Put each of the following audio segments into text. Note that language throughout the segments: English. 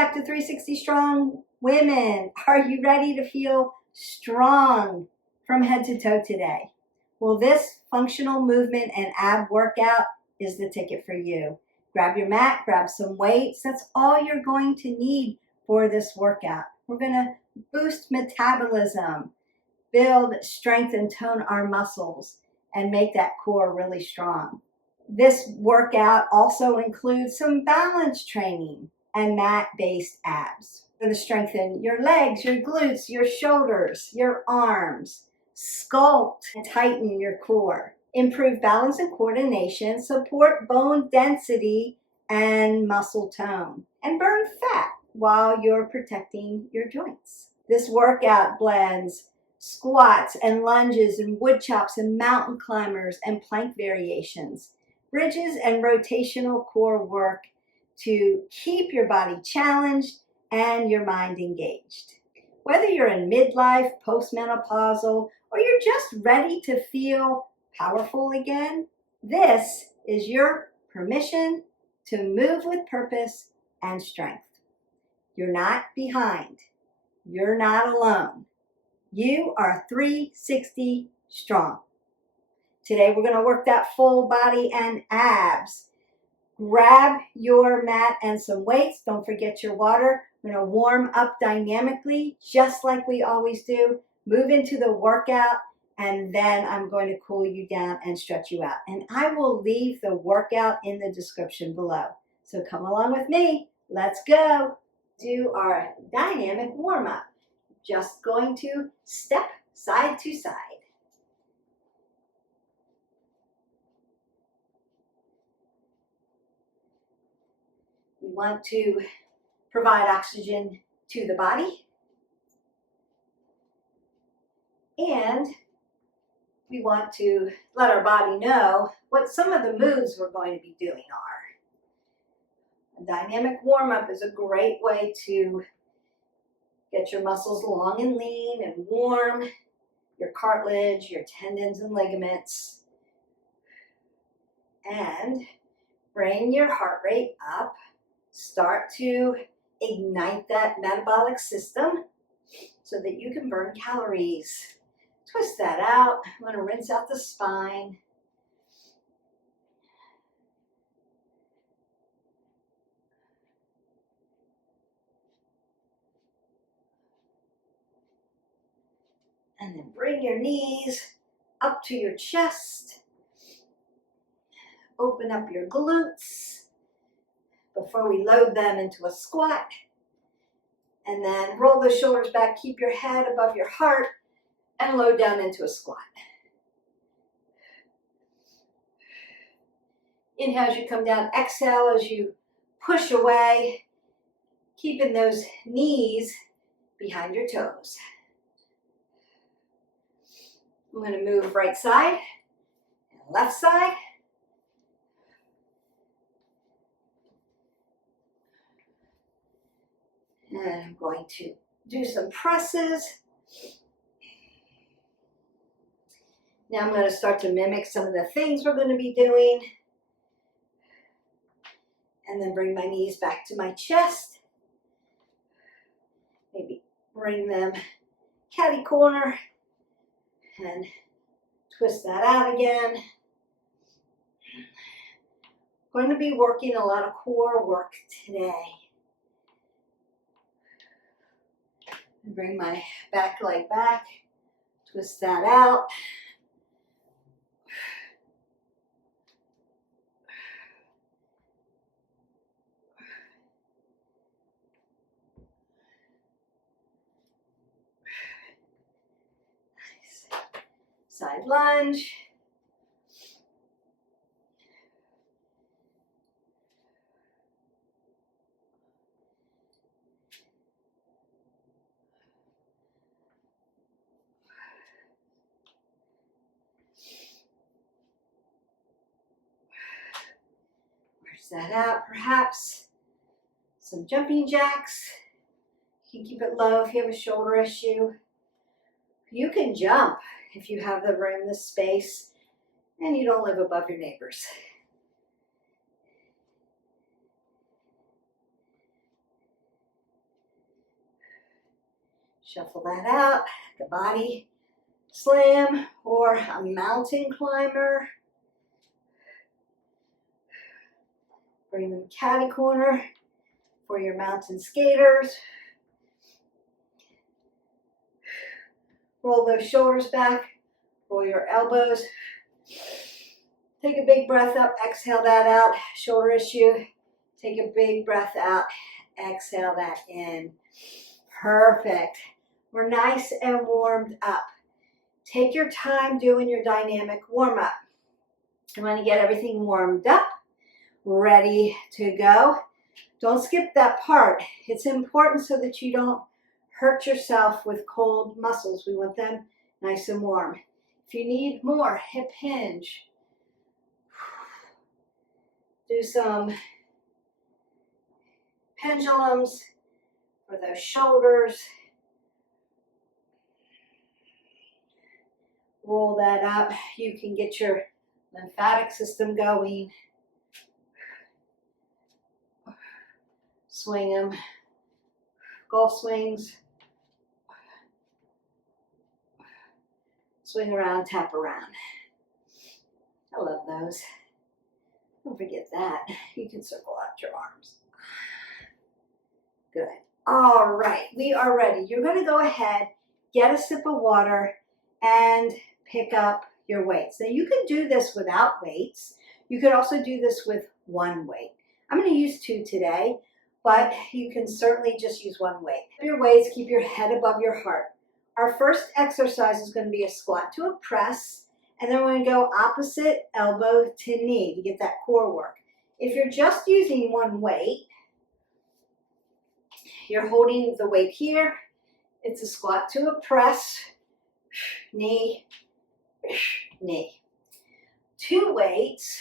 back to 360 Strong Women. Are you ready to feel strong from head to toe today? Well, this functional movement and ab workout is the ticket for you. Grab your mat, grab some weights. That's all you're going to need for this workout. We're going to boost metabolism, build strength and tone our muscles, and make that core really strong. This workout also includes some balance training and mat-based abs. We're going to strengthen your legs, your glutes, your shoulders, your arms, sculpt and tighten your core, improve balance and coordination, support bone density and muscle tone, and burn fat while you're protecting your joints. This workout blends squats and lunges and wood chops and mountain climbers and plank variations, bridges and rotational core work to keep your body challenged and your mind engaged. Whether you're in midlife, postmenopausal, or you're just ready to feel powerful again, this is your permission to move with purpose and strength. You're not behind. You're not alone. You are 360 strong. Today we're going to work that full body and abs. Grab your mat and some weights. Don't forget your water. We're going to warm up dynamically just like we always do. Move into the workout, and then I'm going to cool you down and stretch you out. And I will leave the workout in the description below. So come along with me. Let's go. Do our dynamic warm up. Just going to step side to side. We want to provide oxygen to the body, and we want to let our body know what some of the moves we're going to be doing are. A dynamic warm-up is a great way to get your muscles long and lean and warm, your cartilage, your tendons and ligaments, and bring your heart rate up. Start to ignite that metabolic system so that you can burn calories. Twist that out. I'm going to rinse out the spine. And then bring your knees up to your chest. Open up your glutes before we load them into a squat. And then roll the shoulders back, keep your head above your heart, and load down into a squat. Inhale as you come down, exhale as you push away, keeping those knees behind your toes. I'm going to move right side and left side. And I'm going to do some presses. Now I'm going to start to mimic some of the things we're going to be doing. And then bring my knees back to my chest. Maybe bring them catty corner and twist that out again. Going to be working a lot of core work today. Bring my back leg back, twist that out. Nice. Side lunge. That out, perhaps some jumping jacks. You can keep it low if you have a shoulder issue. You can jump if you have the room, the space, and you don't live above your neighbors. Shuffle that out. The body slam or a mountain climber. Bring them catty corner for your mountain skaters. Roll those shoulders back. Roll your elbows. Take a big breath up. Exhale that out. Shoulder issue. Take a big breath out. Exhale that in. Perfect. We're nice and warmed up. Take your time doing your dynamic warm-up. You want to get everything warmed up, ready to go. Don't skip that part. It's important so that you don't hurt yourself with cold muscles. We want them nice and warm. If you need more, hip hinge. Do some pendulums for those shoulders. Roll that up. You can get your lymphatic system going. Swing them. Golf swings. Swing around, tap around. I love those. Don't forget that. You can circle out your arms. Good. All right, we are ready. You're going to go ahead, get a sip of water, and pick up your weights. Now you can do this without weights. You could also do this with one weight. I'm going to use 2 today, but you can certainly just use one weight. Your weights, keep your head above your heart. Our first exercise is going to be a squat to a press, and then we're going to go opposite elbow to knee to get that core work. If you're just using one weight, you're holding the weight here. It's a squat to a press, knee, knee. 2 weights,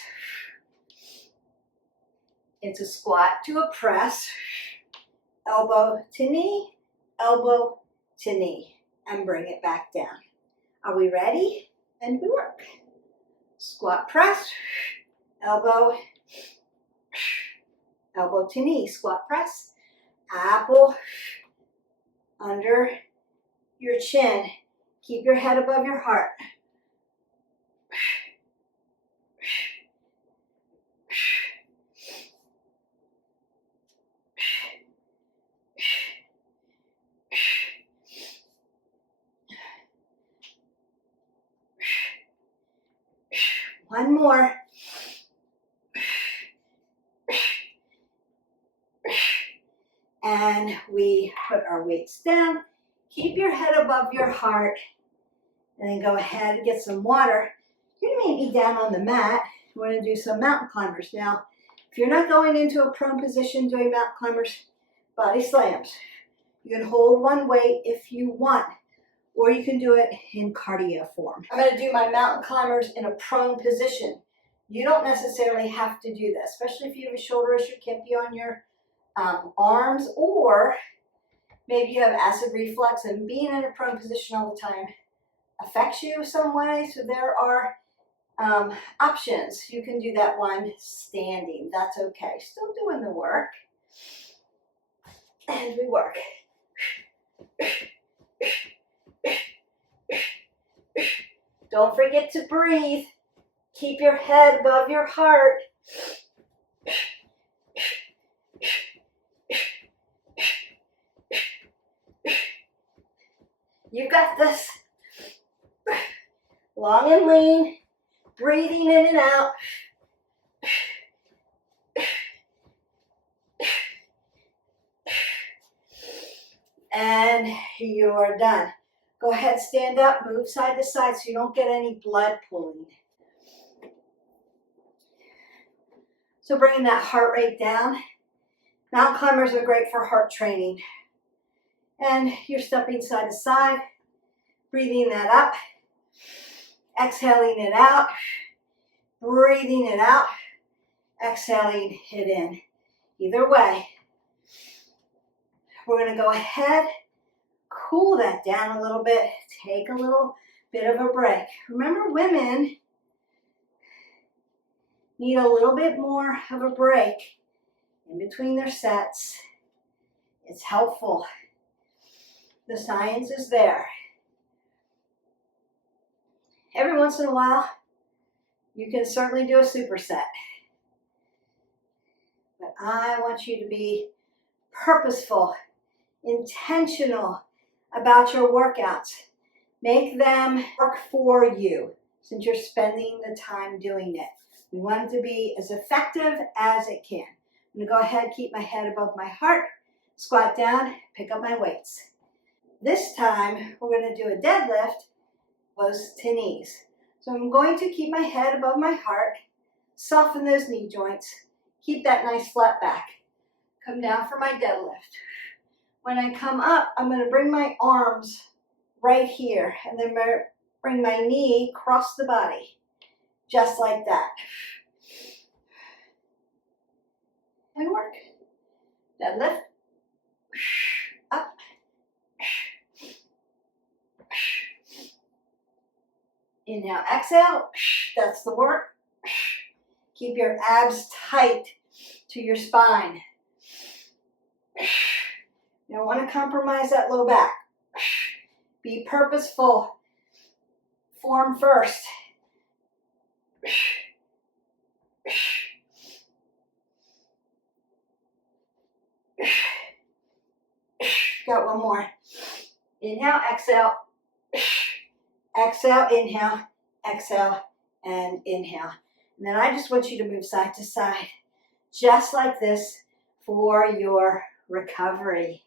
it's a squat to a press, elbow to knee, elbow to knee, and bring it back down. Are we ready? And we work. Squat press, elbow, elbow to knee, squat press, apple under your chin. Keep your head above your heart. One more. And we put our weights down. Keep your head above your heart. And then go ahead and get some water. You're going to be down on the mat. We're going to do some mountain climbers. Now, if you're not going into a prone position doing mountain climbers, body slams. You can hold one weight if you want, or you can do it in cardio form. I'm going to do my mountain climbers in a prone position. You don't necessarily have to do this, especially if you have a shoulder issue, can't be on your arms, or maybe you have acid reflux and being in a prone position all the time affects you some way. So there are options. You can do that one standing. That's okay. Still doing the work. And we work. Don't forget to breathe. Keep your head above your heart. You got this. Long and lean, breathing in and out. And you're done. Go ahead, stand up, move side to side so you don't get any blood pooling. So bringing that heart rate down. Mountain climbers are great for heart training. And you're stepping side to side, breathing that up, exhaling it out, breathing it out, exhaling it in. Either way, we're going to go ahead, cool that down a little bit, take a little bit of a break. Remember, women need a little bit more of a break in between their sets. It's helpful. The science is there. Every once in a while, you can certainly do a superset. But I want you to be purposeful, intentional about your workouts. Make them work for you since you're spending the time doing it. We want it to be as effective as it can. I'm gonna go ahead, keep my head above my heart, squat down, pick up my weights. This time, we're gonna do a deadlift, close to knees. So I'm going to keep my head above my heart, soften those knee joints, keep that nice flat back. Come down for my deadlift. When I come up, I'm gonna bring my arms right here and then bring my knee across the body, just like that. We work. Deadlift. Up. Inhale, exhale. That's the work. Keep your abs tight to your spine. You don't want to compromise that low back. Be purposeful. Form first. Got one more. Inhale, exhale. Exhale, inhale, exhale, and inhale. And then I just want you to move side to side, just like this for your recovery.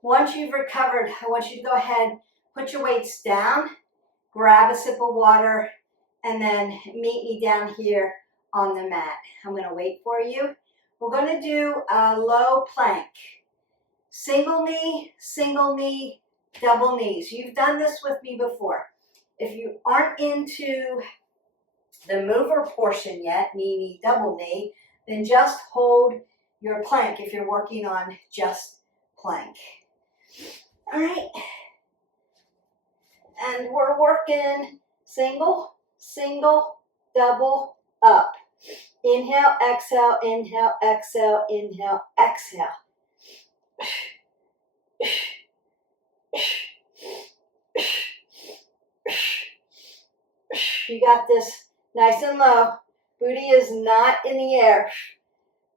Once you've recovered, I want you to go ahead, put your weights down, grab a sip of water, and then meet me down here on the mat. I'm going to wait for you. We're going to do a low plank. Single knee, double knees. You've done this with me before. If you aren't into the mover portion yet, knee, double knee, then just hold your plank if you're working on just plank. All right. And we're working single, double, up. Inhale, exhale, inhale, exhale, inhale, exhale. You got this nice and low. Booty is not in the air.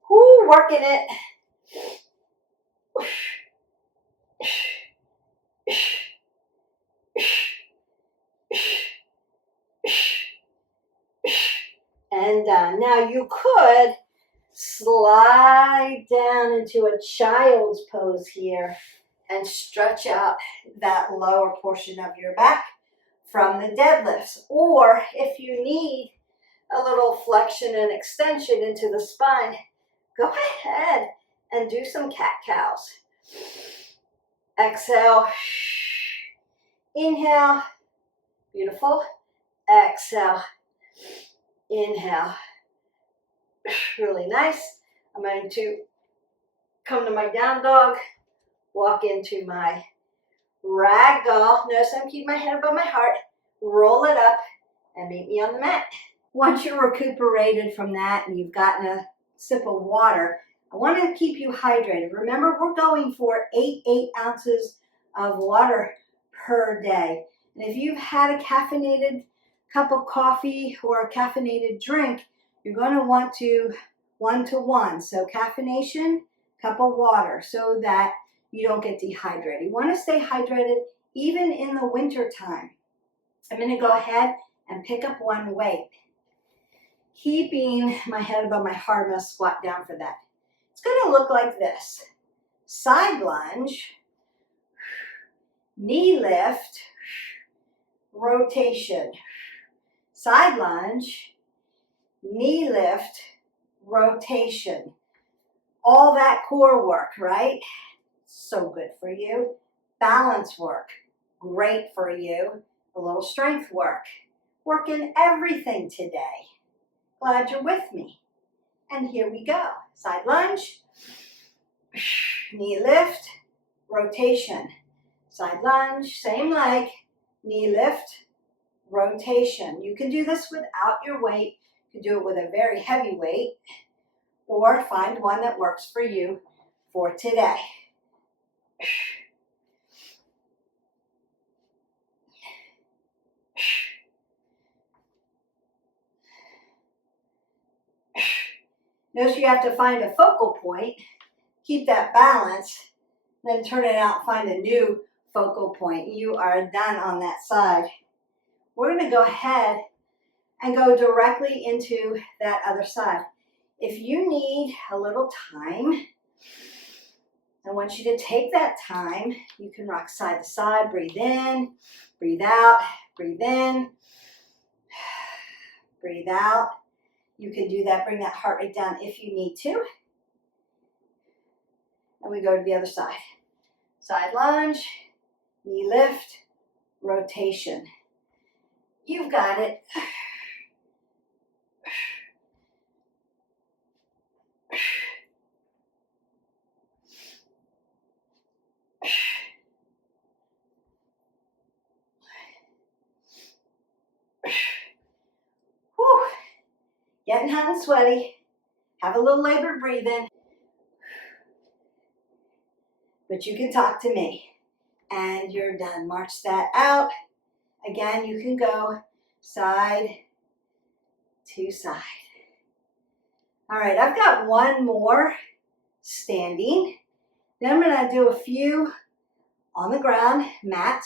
Whoo, working it. And done. Now you could slide down into a child's pose here and stretch out that lower portion of your back from the deadlifts. Or if you need a little flexion and extension into the spine, go ahead and do some cat-cows. Exhale. Inhale. Beautiful. Exhale. Inhale. Really nice. I'm going to come to my down dog, walk into my ragdoll. Notice I'm keeping my head above my heart. Roll it up and meet me on the mat. Once you're recuperated from that and you've gotten a sip of water, I want to keep you hydrated. Remember, we're going for 8 ounces of water per day. And if you've had a caffeinated cup of coffee or a caffeinated drink, you're going to want to 1-to-1. So caffeination, cup of water, so that you don't get dehydrated. You want to stay hydrated even in the winter time. I'm going to go ahead and pick up one weight. Keeping my head above my heart, I'm going to squat down for that. It's going to look like this. Side lunge, knee lift, rotation. Side lunge, knee lift, rotation. All that core work, right? So good for you. Balance work, great for you. A little strength work. Working everything today. Glad you're with me. And here we go. Side lunge, knee lift, rotation. Side lunge, same leg, knee lift, rotation. You can do this without your weight. You can do it with a very heavy weight, or find one that works for you for today. Notice you have to find a focal point, keep that balance, then turn it out, find a new focal point. You are done on that side. We're going to go ahead and go directly into that other side. If you need a little time, I want you to take that time. You can rock side to side, breathe in, breathe out, breathe in, breathe out. You can do that, bring that heart rate down if you need to. And we go to the other side. Side lunge, knee lift, rotation. You've got it. Whew. Getting hot and sweaty. Have a little labored breathing. But you can talk to me. And you're done. March that out. Again, you can go side to side. All right, I've got one more standing. Then I'm going to do a few on the ground, mat,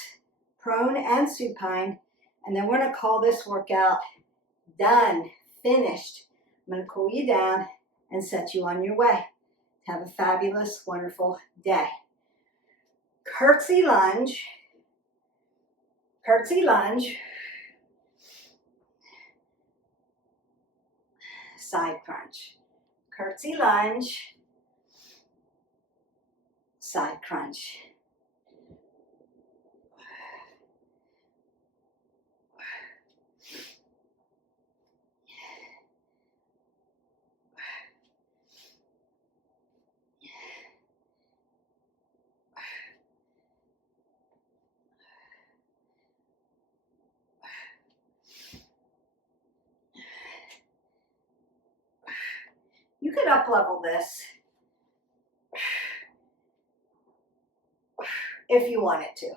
prone and supine. And then we're going to call this workout done, finished. I'm going to cool you down and set you on your way. Have a fabulous, wonderful day. Curtsy lunge, side crunch, curtsy lunge, side crunch. You could up level this if you wanted to.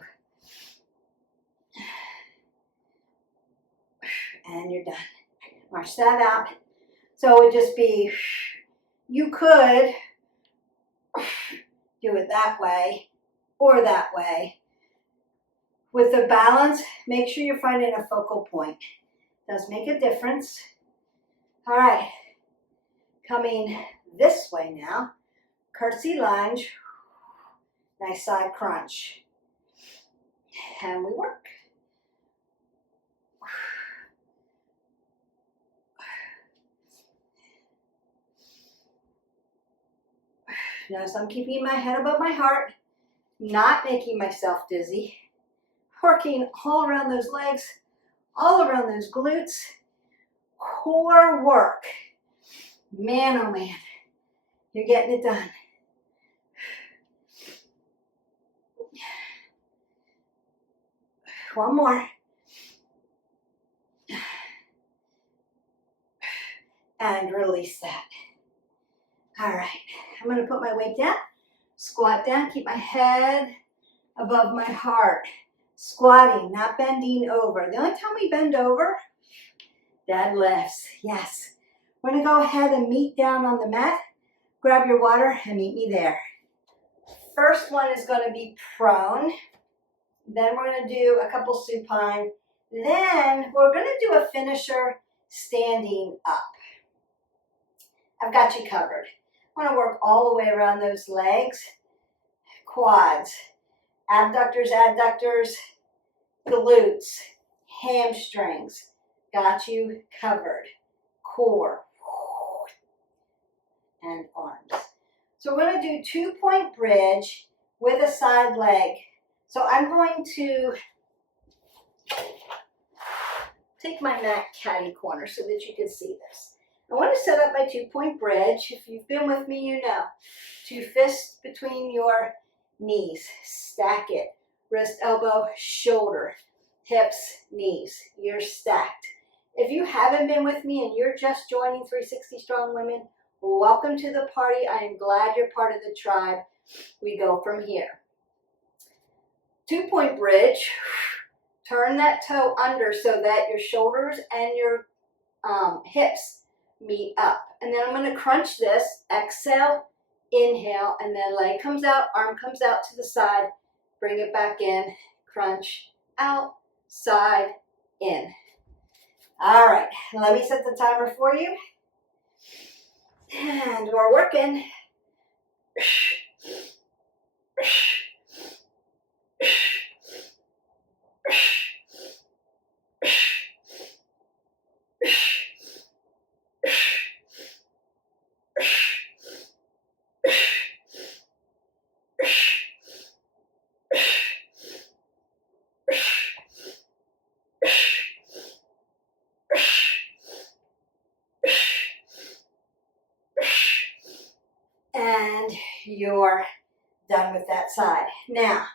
And you're done. March that out. So it would just be, you could do it that way or that way. With the balance, make sure you're finding a focal point. Does make a difference. All right. Coming this way now, curtsy lunge, nice side crunch. And we work. Notice I'm keeping my head above my heart, not making myself dizzy. Working all around those legs, all around those glutes. Core work. Man, oh man, you're getting it done. One more. And release that. All right, I'm going to put my weight down, squat down, keep my head above my heart. Squatting, not bending over. The only time we bend over, deadlifts. Yes. We're going to go ahead and meet down on the mat. Grab your water and meet me there. First one is going to be prone. Then we're going to do a couple supine. Then we're going to do a finisher standing up. I've got you covered. I want to work all the way around those legs, quads, abductors, adductors, glutes, hamstrings. Got you covered. Core and arms. So we're going to do 2-point bridge with a side leg. So I'm going to take my mat caddy corner so that you can see this. I want to set up my 2-point bridge. If you've been with me, you know. 2 fists between your knees. Stack it. Wrist, elbow, shoulder, hips, knees. You're stacked. If you haven't been with me and you're just joining 360 Strong Women, welcome to the party. I am glad you're part of the tribe. We go from here. 2-point bridge. Turn that toe under so that your shoulders and your hips meet up. And then I'm going to crunch this. Exhale, inhale, and then leg comes out, arm comes out to the side. Bring it back in. Crunch, out, side, in. All right, let me set the timer for you. And we're working. And you're done with that side. Now,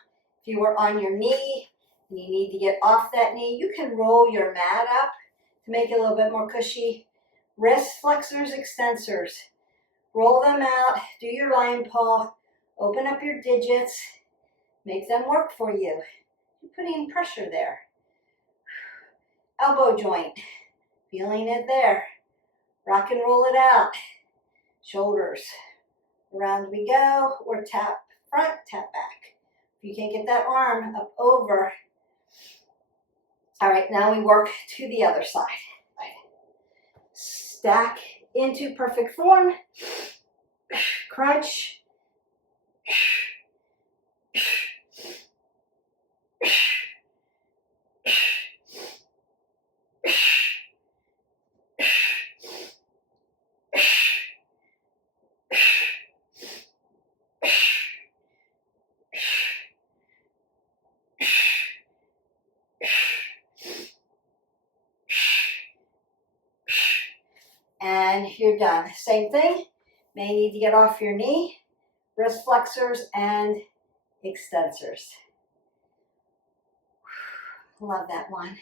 if you were on your knee and you need to get off that knee, you can roll your mat up to make it a little bit more cushy. Wrist flexors, extensors. Roll them out, do your lion paw, open up your digits, make them work for you. You're putting pressure there. Elbow joint, feeling it there. Rock and roll it out. Shoulders. Around we go, or tap front, tap back. If you can't get that arm up over. All right, now we work to the other side. Stack into perfect form. Crunch. And you're done. Same thing. May need to get off your knee. Wrist flexors and extensors. Love that one.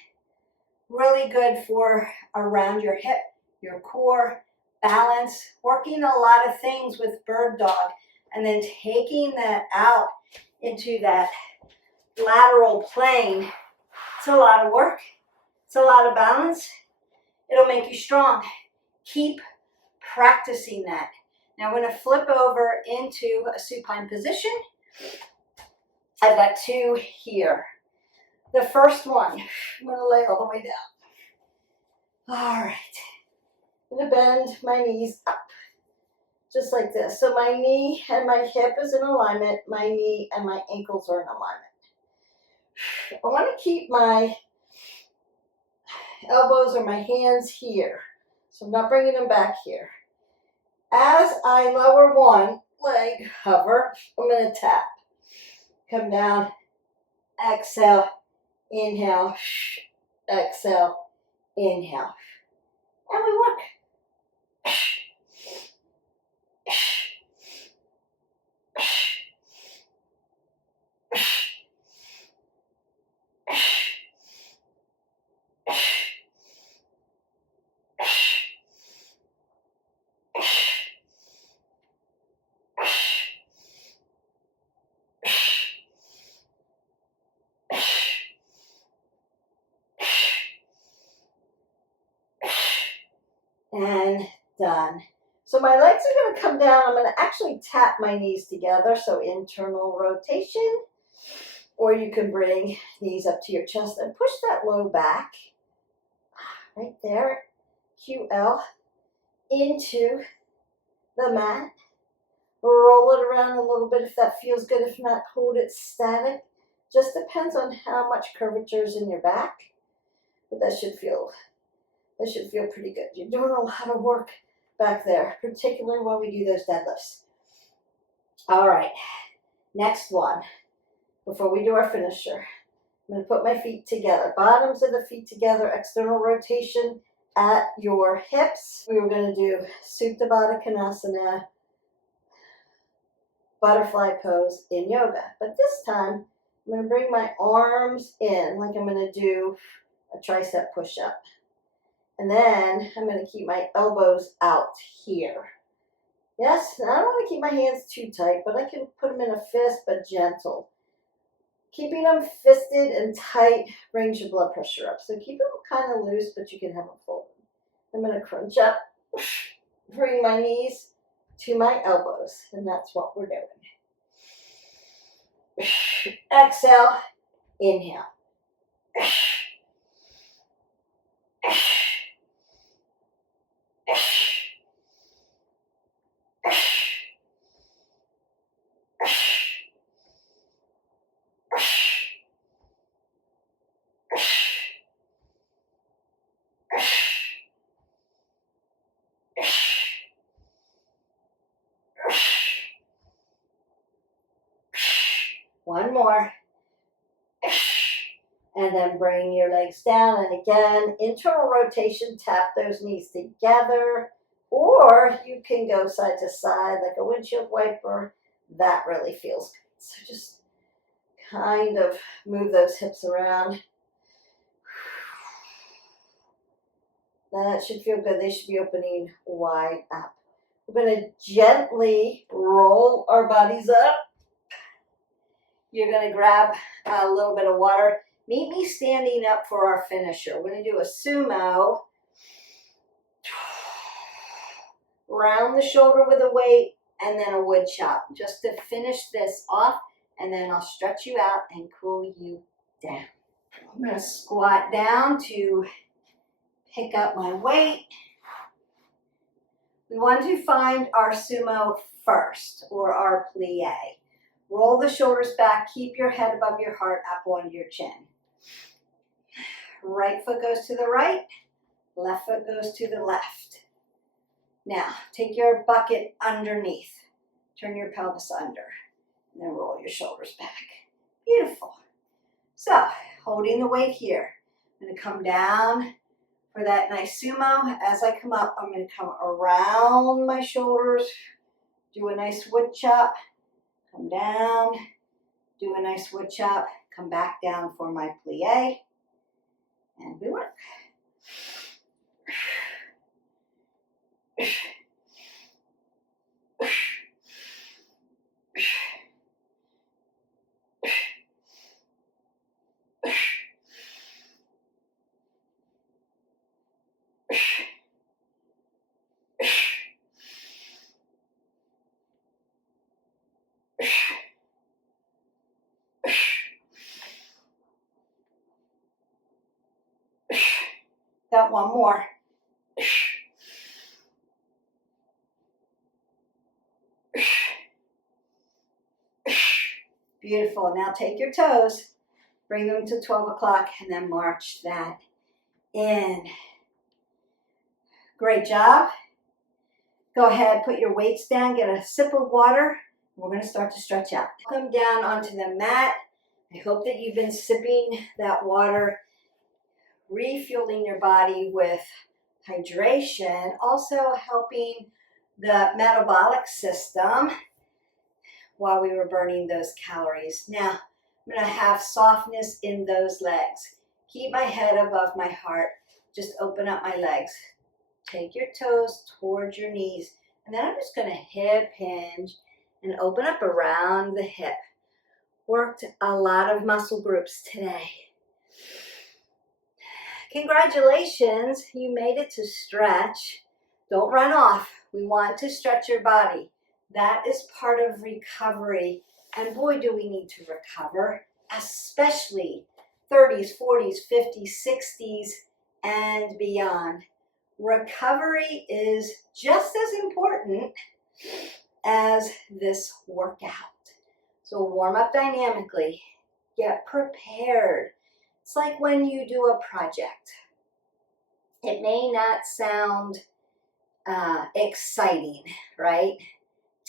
Really good for around your hip, your core, balance, working a lot of things with bird dog, and then taking that out into that lateral plane. It's a lot of work. It's a lot of balance. It'll make you strong. Keep practicing that. Now I'm going to flip over into a supine position. I've got 2 here. The first one, I'm going to lay all the way down. All right. I'm going to bend my knees up, just like this. So my knee and my hip is in alignment. My knee and my ankles are in alignment. I want to keep my elbows or my hands here. So I'm not bringing them back here. As I lower one leg, hover, I'm going to tap. Come down, exhale, inhale, exhale, inhale. And we work. And done. So my legs are going to come down. I'm going to actually tap my knees together. So internal rotation. Or you can bring knees up to your chest and push that low back. Right there. QL. Into the mat. Roll it around a little bit if that feels good. If not, hold it static. Just depends on how much curvature is in your back. But that should feel pretty good. You're doing a lot of work back there, particularly when we do those deadlifts. All right, next one. Before we do our finisher, I'm going to put my feet together. Bottoms of the feet together, external rotation at your hips. We were going to do Supta Baddha Konasana, butterfly pose in yoga. But this time, I'm going to bring my arms in like I'm going to do a tricep push-up. And then I'm going to keep my elbows out here. Yes, now I don't want to keep my hands too tight, but I can put them in a fist, but gentle. Keeping them fisted and tight brings your blood pressure up. So keep them kind of loose, but you can have them folded. I'm going to crunch up, bring my knees to my elbows, and that's what we're doing. Exhale, inhale. One more. And then bring your legs down. And again, internal rotation, tap those knees together. Or you can go side to side like a windshield wiper. That really feels good. So just kind of move those hips around. That should feel good. They should be opening wide up. We're going to gently roll our bodies up. You're going to grab a little bit of water. Meet me standing up for our finisher. We're going to do a sumo. Round the shoulder with a weight and then a wood chop. Just to finish this off, and then I'll stretch you out and cool you down. I'm going to squat down to pick up my weight. We want to find our sumo first, or our plie. Roll the shoulders back, keep your head above your heart, up onto your chin. Right foot goes to the right, left foot goes to the left. Now, take your bucket underneath. Turn your pelvis under, and then roll your shoulders back. Beautiful. So, holding the weight here. I'm going to come down for that nice sumo. As I come up, I'm going to come around my shoulders, do a nice wood chop, come down, do a nice wood chop, come back down for my plie, and we work. Got one more. Beautiful. Now take your toes, bring them to 12 o'clock, and then march that in. Great job. Go ahead, put your weights down, get a sip of water. We're going to start to stretch out. Come down onto the mat. I hope that you've been sipping that water, refueling your body with hydration, also helping the metabolic system while we were burning those calories. Now, I'm going to have softness in those legs. Keep my head above my heart. Just open up my legs. Take your toes towards your knees. And then I'm just going to hip hinge and open up around the hip. Worked a lot of muscle groups today. Congratulations, you made it to stretch. Don't run off. We want to stretch your body. That is part of recovery. And boy, do we need to recover, especially 30s, 40s, 50s, 60s, and beyond. Recovery is just as important as this workout. So warm up dynamically. Get prepared. It's like when you do a project. It may not sound exciting, right?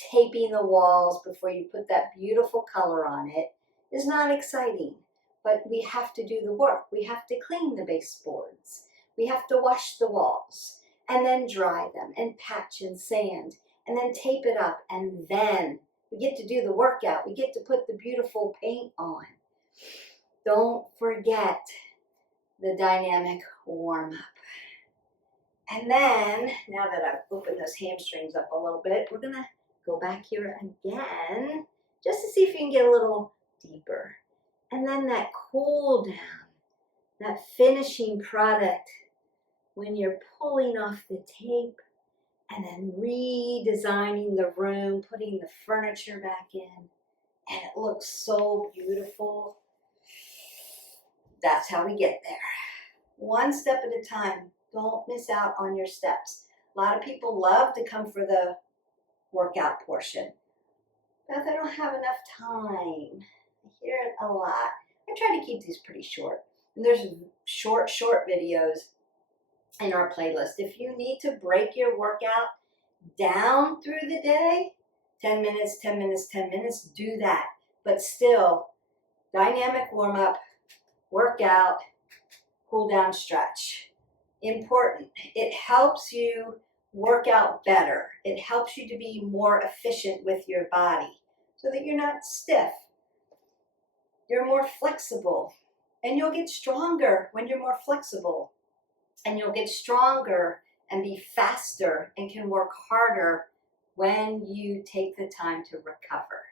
Taping the walls before you put that beautiful color on it is not exciting, but we have to do the work. We have to clean the baseboards. We have to wash the walls and then dry them and patch and sand and then tape it up, and then we get to do the workout. We get to put the beautiful paint on. Don't forget the dynamic warm-up. And then, now that I've opened those hamstrings up a little bit, we're going to go back here again just to see if you can get a little deeper. And then that cool down, that finishing product when you're pulling off the tape and then redesigning the room, putting the furniture back in, and it looks so beautiful. That's how we get there. One step at a time. Don't miss out on your steps. A lot of people love to come for the workout portion. Beth, I don't have enough time. I hear it a lot. I try to keep these pretty short. And there's short videos in our playlist. If you need to break your workout down through the day, 10 minutes, 10 minutes, 10 minutes, do that. But still, dynamic warm-up, workout, cool down, stretch. Important. It helps you work out better. It helps you to be more efficient with your body so that you're not stiff. You're more flexible. And you'll get stronger when you're more flexible. And you'll get stronger and be faster and can work harder when you take the time to recover.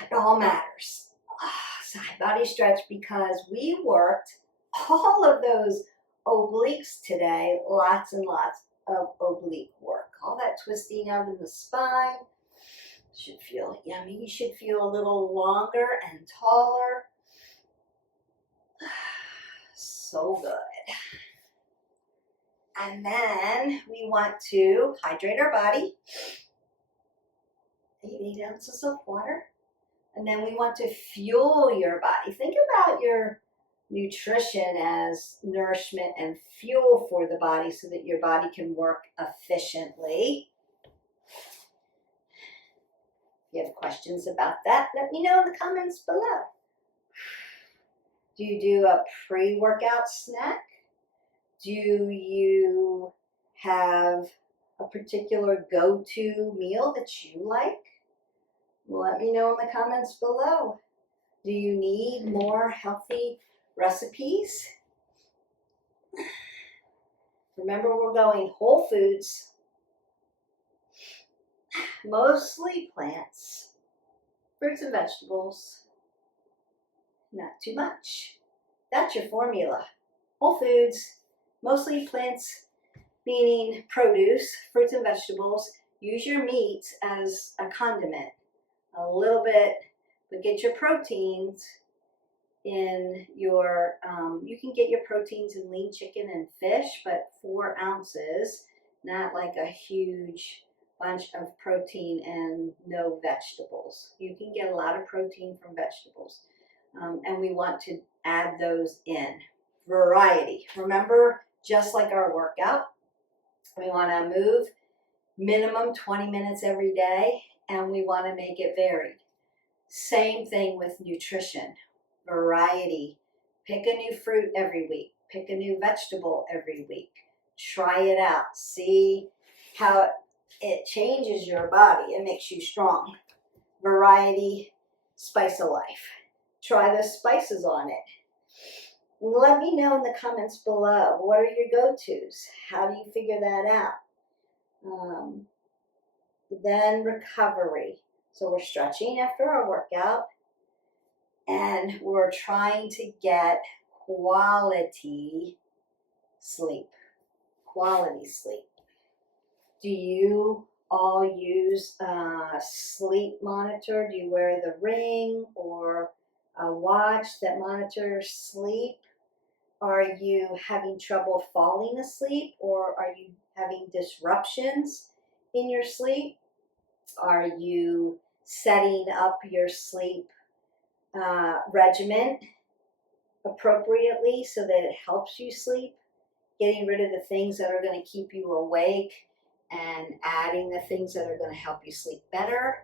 It all matters. Side body stretch, because we worked all of those obliques today, lots and lots of oblique work. All that twisting out in the spine should feel yummy. You should feel a little longer and taller. So good. And then we want to hydrate our body. 8 ounces of water. And then we want to fuel your body. Think about your nutrition as nourishment and fuel for the body so that your body can work efficiently. If you have questions about that, let me know in the comments below. Do you do a pre-workout snack? Do you have a particular go-to meal that you like? Let me know in the comments below. Do you need more healthy recipes? Remember, we're going whole foods, mostly plants, fruits and vegetables, not too much. That's your formula. Whole foods, mostly plants, meaning produce, fruits and vegetables. Use your meats as a condiment. A little bit, but get your proteins in your, you can get your proteins in lean chicken and fish, but 4 ounces, not like a huge bunch of protein and no vegetables. You can get a lot of protein from vegetables, and we want to add those in. Variety. Remember, just like our workout, we want to move minimum 20 minutes every day, and we want to make it varied. Same thing with nutrition. Variety. Pick a new fruit every week. Pick a new vegetable every week. Try it out. See how it changes your body. It makes you strong. Variety, spice of life. Try the spices on it. Let me know in the comments below. What are your go-tos? How do you figure that out? Then recovery. So we're stretching after our workout, and we're trying to get quality sleep. Quality sleep. Do you all use a sleep monitor? Do you wear the ring or a watch that monitors sleep? Are you having trouble falling asleep, or are you having disruptions in your sleep? Are you setting up your sleep regimen appropriately so that it helps you sleep? Getting rid of the things that are going to keep you awake and adding the things that are going to help you sleep better?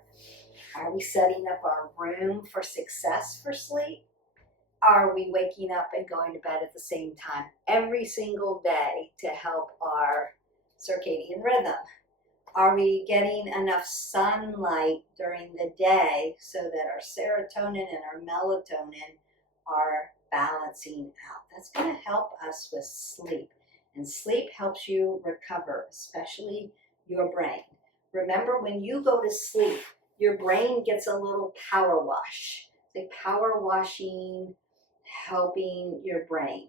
Are we setting up our room for success for sleep? Are we waking up and going to bed at the same time every single day to help our circadian rhythm? Are we getting enough sunlight during the day so that our serotonin and our melatonin are balancing out? That's going to help us with sleep. And sleep helps you recover, especially your brain. Remember, when you go to sleep, your brain gets a little power wash. It's like power washing, helping your brain.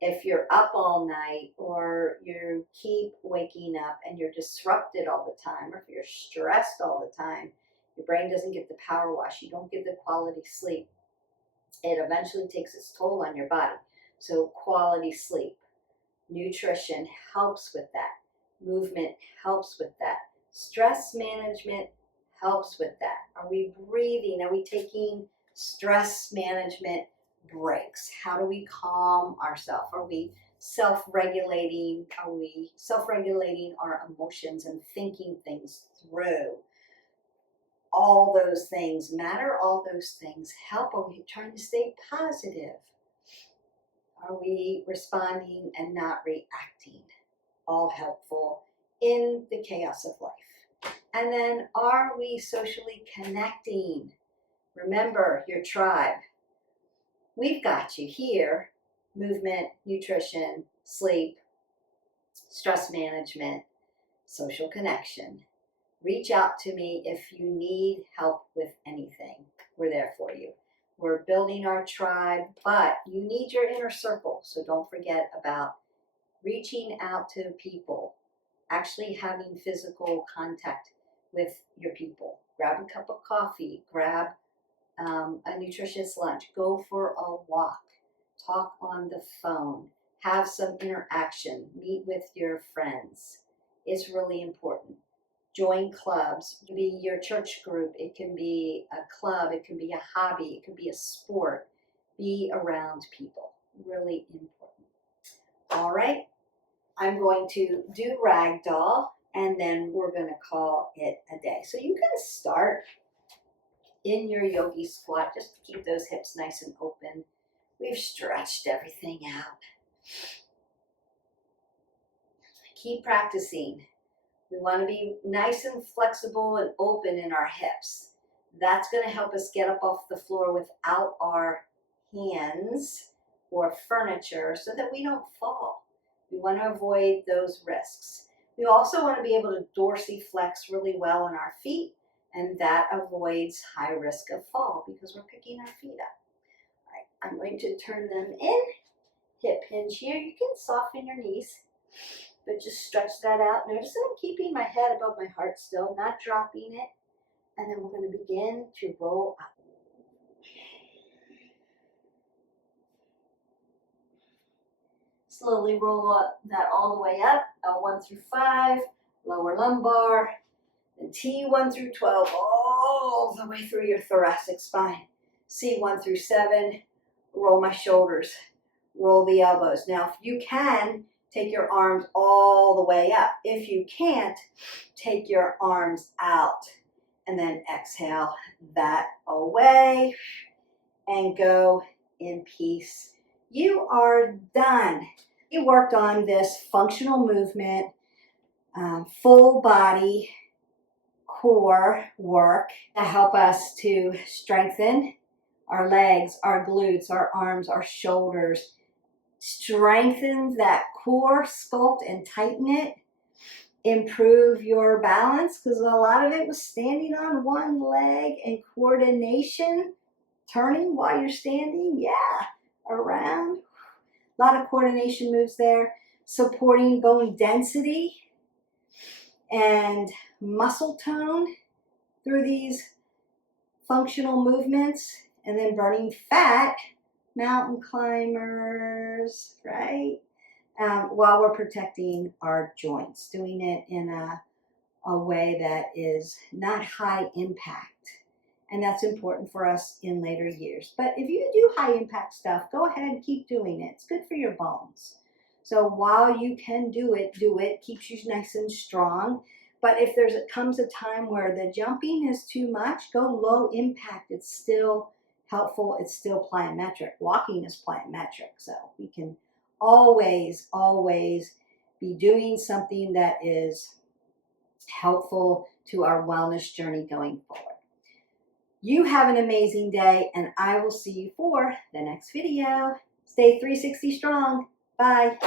If you're up all night or you keep waking up and you're disrupted all the time, or if you're stressed all the time, your brain doesn't get the power wash. You don't get the quality sleep. It eventually takes its toll on your body. So quality sleep, nutrition helps with that. Movement helps with that. Stress management helps with that. Are we breathing? Are we taking stress management breaks? How do we calm ourselves? Are we self-regulating? Are we self-regulating our emotions and thinking things through? All those things matter. All those things help. Are we trying to stay positive? Are we responding and not reacting? All helpful in the chaos of life. And then, are we socially connecting? Remember your tribe. We've got you here. Movement, nutrition, sleep, stress management, social connection. Reach out to me if you need help with anything. We're there for you. We're building our tribe, but you need your inner circle. So don't forget about reaching out to people, actually having physical contact with your people. Grab a cup of coffee, grab a nutritious lunch, go for a walk, talk on the phone, have some interaction, meet with your friends. It's really important. Join clubs. It can be your church group. It can be a club. It can be a hobby. It can be a sport. Be around people. Really important. All right. I'm going to do ragdoll, and then we're going to call it a day. So you can start in your yogi squat, just to keep those hips nice and open. We've stretched everything out. Keep practicing. We want to be nice and flexible and open in our hips. That's going to help us get up off the floor without our hands or furniture so that we don't fall. We want to avoid those risks. We also want to be able to dorsiflex really well in our feet, and that avoids high risk of fall because we're picking our feet up. All right, I'm going to turn them in. Hip hinge here. You can soften your knees, but just stretch that out. Notice that I'm keeping my head above my heart still, not dropping it. And then we're going to begin to roll up. Slowly roll that all the way up, L1 through 5, lower lumbar, and T1 through 12, all the way through your thoracic spine. C1 through 7, roll my shoulders, roll the elbows. Now, if you can, take your arms all the way up. If you can't, take your arms out, and then exhale that away, and go in peace. You are done. You worked on this functional movement, full body core work to help us to strengthen our legs, our glutes, our arms, our shoulders. Strengthen that core, sculpt and tighten it. Improve your balance, because a lot of it was standing on one leg, and coordination, turning while you're standing, yeah, around. A lot of coordination moves there. Supporting bone density and muscle tone through these functional movements, and then burning fat, mountain climbers, right? While we're protecting our joints, doing it in a way that is not high impact. And that's important for us in later years. But if you do high impact stuff, go ahead and keep doing it. It's good for your bones. So while you can do it, keeps you nice and strong. But if comes a time where the jumping is too much, go low impact. It's still helpful. It's still plyometric. Walking is plyometric. So we can always be doing something that is helpful to our wellness journey going forward. You have an amazing day, and I will see you for the next video. Stay 360 strong. Bye.